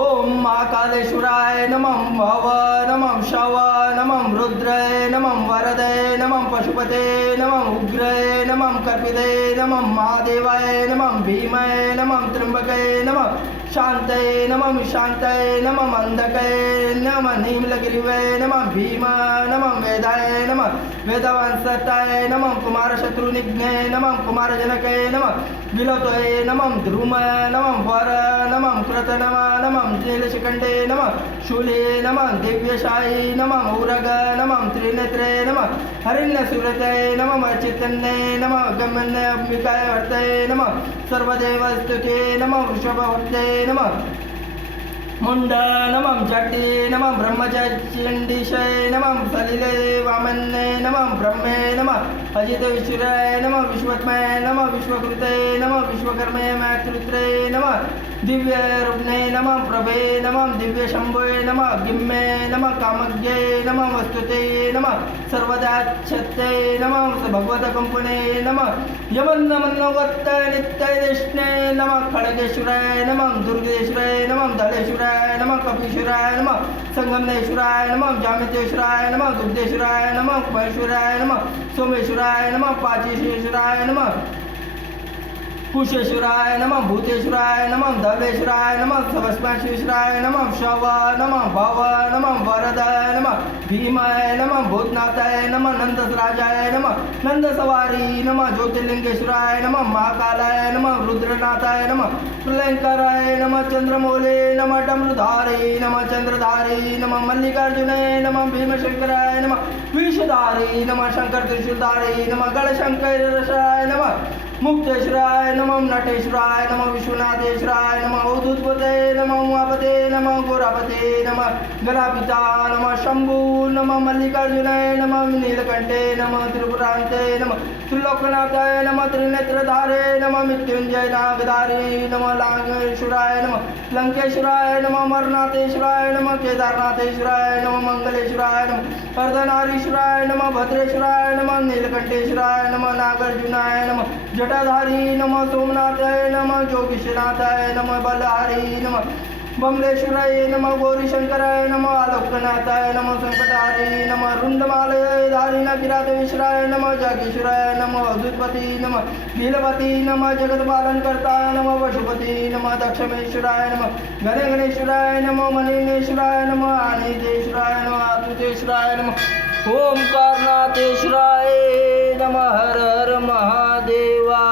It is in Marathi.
ओम महाकालेश्वराय नमः भव नमः शव नमः रुद्राय नमः वरदे नमः पशुपते नमः उग्राय नमः कपिते नमः महादेवाय नमः भीमाय नमः त्र्यंबकाय नमः शांताय नमः शांताय नमः अंधकाय नमः नीलगिरिवे नमः भीमा नमः वेदाय नमः वेदवंसताय नमः कुमारशत्रुनिघ्ने नमः कुमारजनकाय नमः विलोताय नमः ध्रुमाय नमः वर नमः कृत नमः नीलशिखंडे नमः शूले नमः दिव्यशायी नमः उरग नमः त्रिनेत्रे नमः हरिण्यसुरताय नमः चैतन्ये नमः गमन्य अंबिकाय वर्तये नमः सर्वदेवस्तुते नमः वृषभवर्ते नमः मुंड नमः जटे नमः ब्रह्मचंडीशय नमः सलिले वामन्ये नमः ब्रह्मे नमः अजित विश्वराय नमः विश्वत्मय नमः विश्वकृते नमः विश्वकर्मे मैत्रुत्रे नमः दिव्य रूपने नमः प्रभे नमः दिव्य शंभुवे नमः गिम्मे नमः कामज्ञे नमः वस्तुते नमः सर्वदाच्छते नमः भगवत कंपने नमः यमन्नमन्नवत्त नित्यदेशने नमः खड़गेश्वराय नमः दुर्गेश्वराय नमः धलेश्वराय नमः कपीश्वराय नमः संगमनेश्वराय नमः जामितेश्वराय नमः दुग्धेश्वराय नमः महेश्वराय नमः सोमेश्वराय नमः पाचेश्वराय नमः कुशेश्वराय नमः भूतेश्वराय नमः धवेश्वराय नमः भस्मेश्वराय नमः शव नमः भव नमः वरदाय नमः भीमाय नमः भूतनाथाय नमः नंदसराजाय नमः नंदसवारी नमः ज्योतिर्लिंगेश्वराय नमः महाकालाय नमः रुद्रनाथाय नमः प्रलयंकराय नमः चंद्रमौले नमः डमरुधारी नमः चंद्रधारी नमः मल्लिकार्जुनाय नमः भीमशंकराय नमः विषधारी नमः शंकर त्रिशूलधारी नमः गणशंकराय नमः मुक्तेश्वराय नमः नटेश्वराय नमः विश्वनाथेश्वराय नमः अवधूतपते नमः उमापते नमः गोरापते नमः गणापिता नमः शंभु नमः मल्लिकार्जुनाय नमः नीलकंठे नमः त्रिपुरांते नमः त्रिलोकनाथाय नमः त्रिनेत्रधारे नमः मृत्युंजय नागधारी नमः लांगेश्वराय नमः लंकेश्वराय नमः मरनाथेश्वराय नमः केदारनाथेश्वराय नमः मंगलेश्वराय नमः अर्धनारीश्वराय नमः भद्रेश्वराय नमः नीलकंठेश्वराय नमः नागार्जुनाय नमः जटाधारी नमः सोमनाथाय नमः जोगीशनाथाय नमः बलहारी नमः बमलेश्वराय नमः गौरीशंकराय नमः आलोकनाथाय नमः संकटहारी नमः रुंडमालयधारी किरातेश्वराय नमः जागेश्वराय नमः अद्भुतपति नमः नीलपति नमः जगत्पालनकर्ता नमः पशुपति नमः दक्षमेश्वराय नमः गणेश्वराय नमः मणिनेश्वराय नमः आनिदेश्वराय नमः आतुतेश्वराय नमः ओमकारनाथेश्वराय नमः हर हर महादेवा।